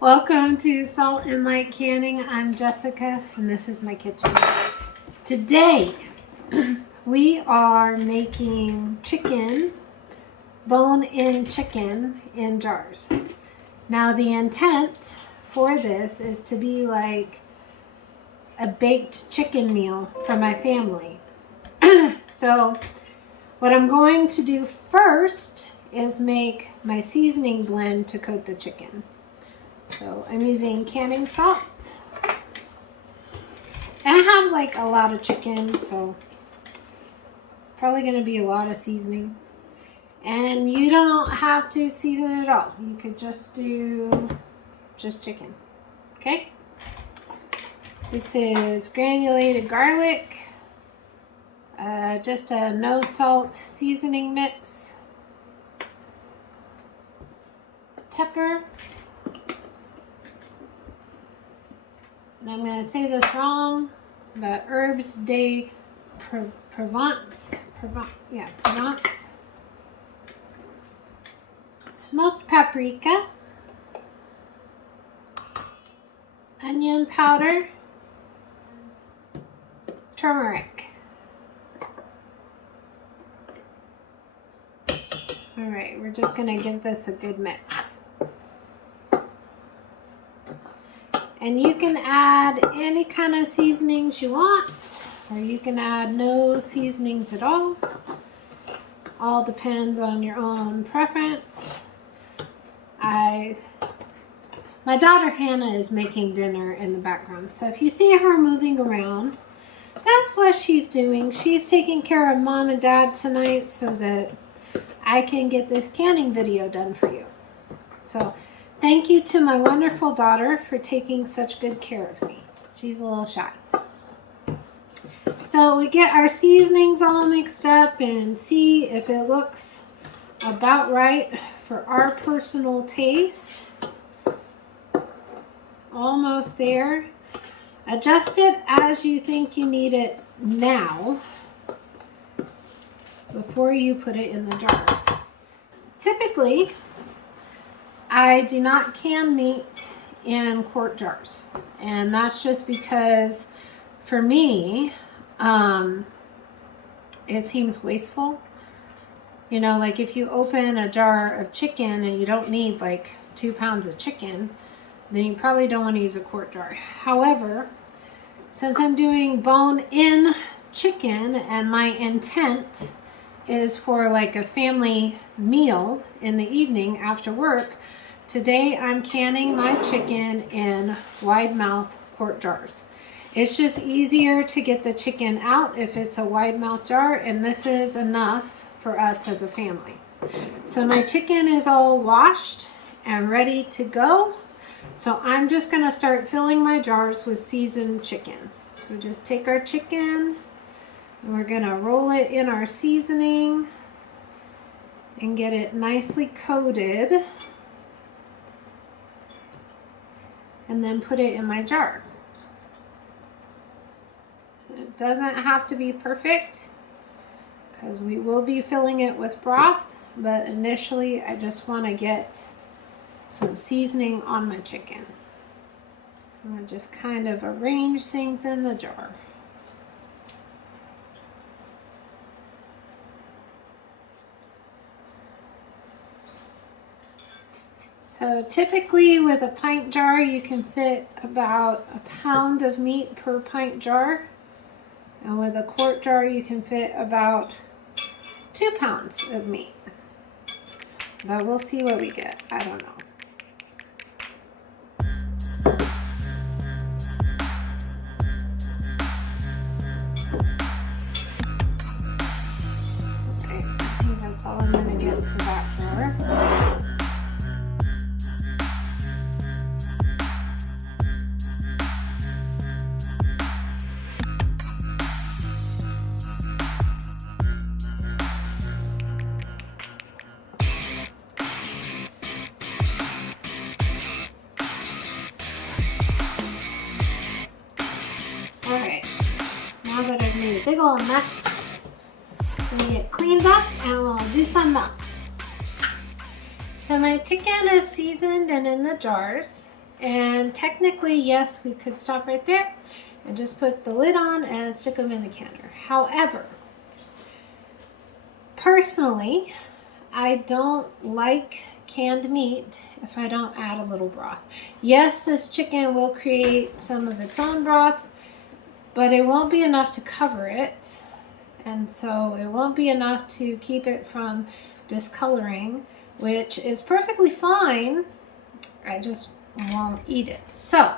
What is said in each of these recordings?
Welcome to Salt and Light Canning. I'm Jessica and this is my kitchen. Today we are making chicken, bone-in chicken in jars. Now the intent for this is to be like a baked chicken meal for my family. So what I'm going to do first is make my seasoning blend to coat the chicken. So I'm using canning salt. And I have like a lot of chicken, so it's probably going to be a lot of seasoning. And you don't have to season it all. You could just do just chicken. Okay? This is granulated garlic. Just a no salt seasoning mix. Pepper. And I'm going to say this wrong, but herbs de Provence. Provence. Smoked paprika. Onion powder. Turmeric. Alright, we're just going to give this a good mix. And you can add any kind of seasonings you want, or you can add no seasonings at all. All depends on your own preference. My daughter Hannah is making dinner in the background, so if you see her moving around, that's what she's doing. She's taking care of Mom and Dad tonight so that I can get this canning video done for you. So thank you to my wonderful daughter for taking such good care of me. She's a little shy. So we get our seasonings all mixed up and see if it looks about right for our personal taste. Almost there. Adjust it as you think you need it now before you put it in the jar. Typically, I do not can meat in quart jars, and that's just because for me it seems wasteful. You know, like if you open a jar of chicken and you don't need like 2 pounds of chicken, then you probably don't want to use a quart jar. However, since I'm doing bone-in chicken and my intent is for like a family meal in the evening after work, today I'm canning my chicken in wide mouth quart jars. It's just easier to get the chicken out if it's a wide mouth jar, and this is enough for us as a family. So my chicken is all washed and ready to go. So I'm just going to start filling my jars with seasoned chicken. So just take our chicken and we're going to roll it in our seasoning and get it nicely coated. And then put it in my jar. It doesn't have to be perfect because we will be filling it with broth, but initially I just want to get some seasoning on my chicken. I'm going to just kind of arrange things in the jar. So typically with a pint jar you can fit about a pound of meat per pint jar, and with a quart jar you can fit about 2 pounds of meat. But we'll see what we get. I don't know. Okay, I think that's all I'm going to get for that jar. Alright, now that I've made a big old mess, I'm going to get cleaned up and we'll do something else. So my chicken is seasoned and in the jars. And technically, yes, we could stop right there and just put the lid on and stick them in the canner. However, personally, I don't like canned meat if I don't add a little broth. Yes, this chicken will create some of its own broth, but it won't be enough to cover it. And so it won't be enough to keep it from discoloring, which is perfectly fine. I just won't eat it. So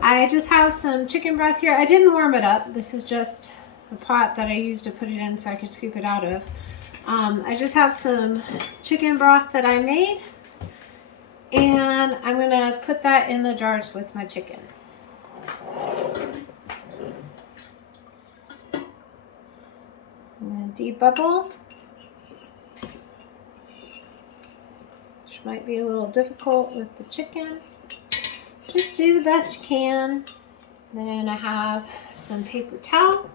I just have some chicken broth here. I didn't warm it up. This is just the pot that I used to put it in so I could scoop it out of. I just have some chicken broth that I made, and I'm gonna put that in the jars with my chicken. And debubble, which might be a little difficult with the chicken. Just do the best you can. Then I have some paper towel,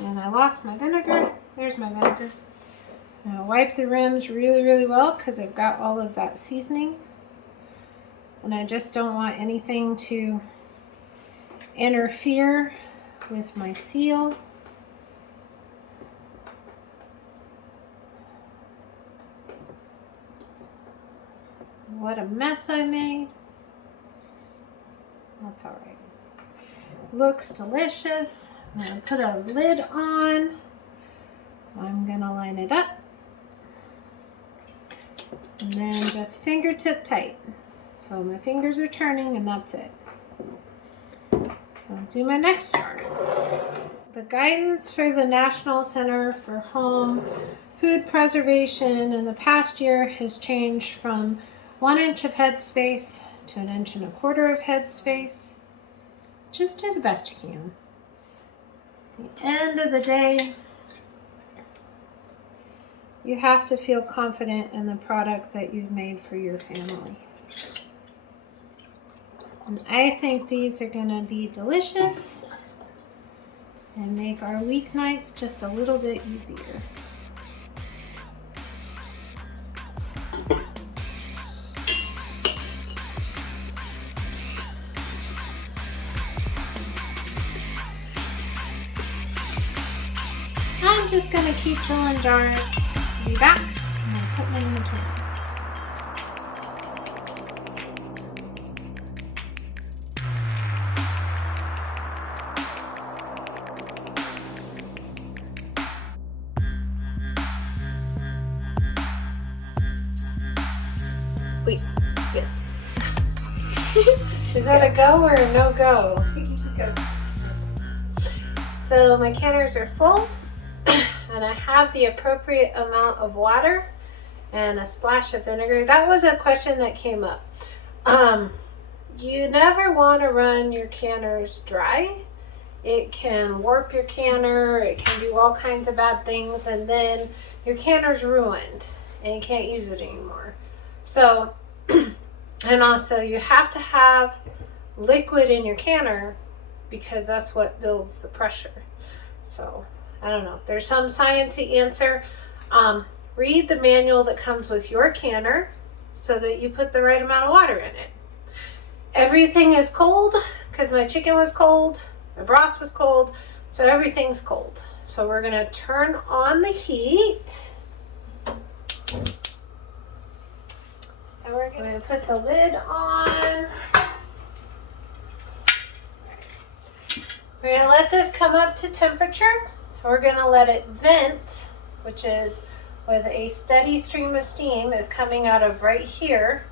and I lost my vinegar. There's my vinegar. Now wipe the rims really, really well because I've got all of that seasoning, and I just don't want anything to interfere with my seal. What a mess I made. That's all right. Looks delicious. I'm gonna put a lid on. I'm gonna line it up. And then just fingertip tight. So my fingers are turning and that's it. I'll do my next jar. The guidance for the National Center for Home Food Preservation in the past year has changed from 1 inch of headspace to 1 1/4 inch of headspace. Just do the best you can. At the end of the day, you have to feel confident in the product that you've made for your family. And I think these are going to be delicious and make our weeknights just a little bit easier. I'm just going to keep filling jars. I'll be back. I'm going to put them in the can. Wait, yes. Is that a go or a no go? Go. So my canners are full. And I have the appropriate amount of water and a splash of vinegar. That was a question that came up. You never want to run your canners dry. It can warp your canner, it can do all kinds of bad things, and then your canner's ruined and you can't use it anymore. So, and also you have to have liquid in your canner because that's what builds the pressure. So, I don't know. There's some sciencey answer. Read the manual that comes with your canner so that you put the right amount of water in it. Everything is cold because my chicken was cold, my broth was cold, so everything's cold. So we're going to turn on the heat. And we're going to put the lid on. We're going to let this come up to temperature. We're going to let it vent, which is with a steady stream of steam is coming out of right here.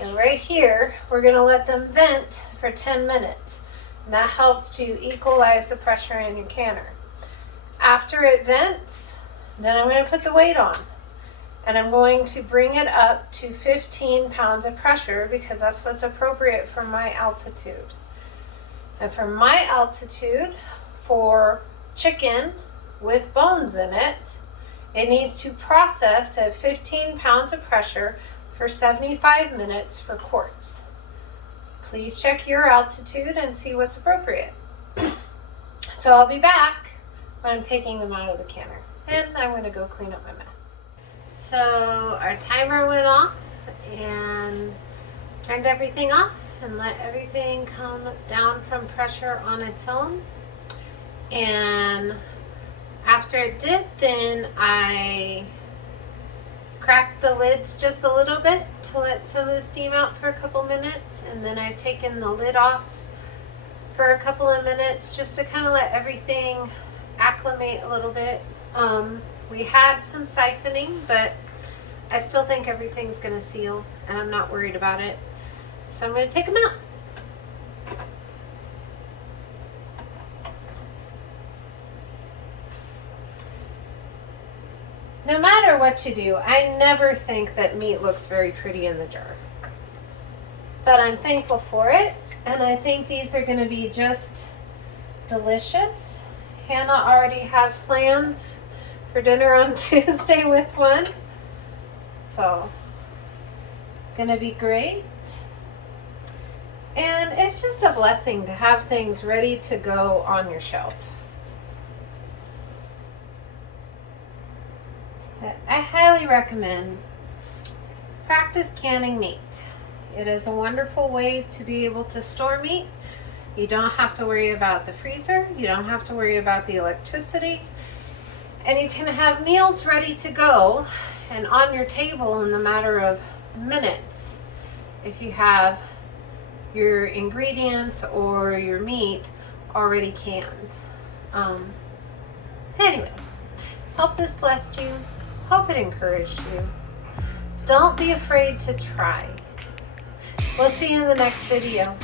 And right here, we're going to let them vent for 10 minutes. And that helps to equalize the pressure in your canner. After it vents, then I'm going to put the weight on. And I'm going to bring it up to 15 pounds of pressure because that's what's appropriate for my altitude. And for my altitude, for chicken with bones in it, it needs to process at 15 pounds of pressure for 75 minutes for quarts. Please check your altitude and see what's appropriate. So I'll be back when I'm taking them out of the canner. And I'm going to go clean up my mess. So our timer went off and turned everything off and let everything come down from pressure on its own. And after it did, then I cracked the lids just a little bit to let some of the steam out for a couple minutes, and then I've taken the lid off for a couple of minutes just to kind of let everything acclimate a little bit. We had some siphoning, but I still think everything's going to seal, and I'm not worried about it. So I'm going to take them out. No matter what you do, I never think that meat looks very pretty in the jar. But I'm thankful for it, and I think these are going to be just delicious. Hannah already has plans for dinner on Tuesday with one. So it's going to be great. And it's just a blessing to have things ready to go on your shelf. I highly recommend practice canning meat. It is a wonderful way to be able to store meat. You don't have to worry about the freezer. You don't have to worry about the electricity. And you can have meals ready to go and on your table in the matter of minutes if you have your ingredients or your meat already canned. Anyway, hope this blessed you. Hope it encouraged you. Don't be afraid to try. We'll see you in the next video.